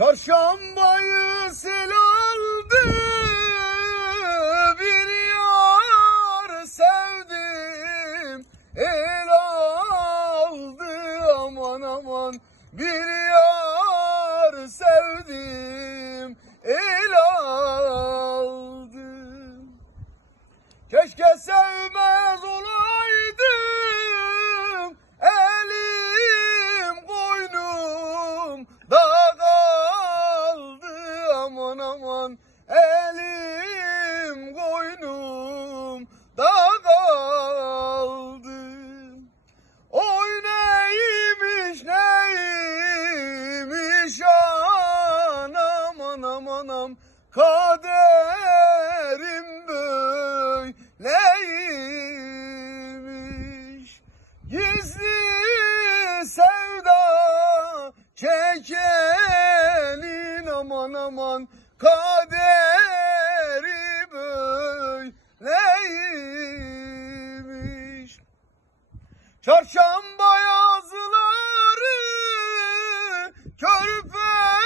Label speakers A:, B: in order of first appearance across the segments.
A: Çarşambayı sel aldı bir yar sevdim. El aldı aman aman bir yar sevdim. El aldı. Keşke sevmez olaydım Aman aman elim koynum da kaldı. Oy neymiş neymiş anam anam anam Kaderim böyleymiş. Gizli sevda çekenin aman aman kaderi böyleymiş. Çarşamba yazları körpedir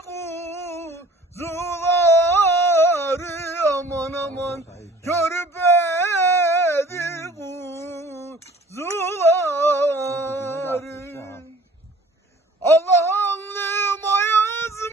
A: kuzuları aman aman körpedir kuzuları.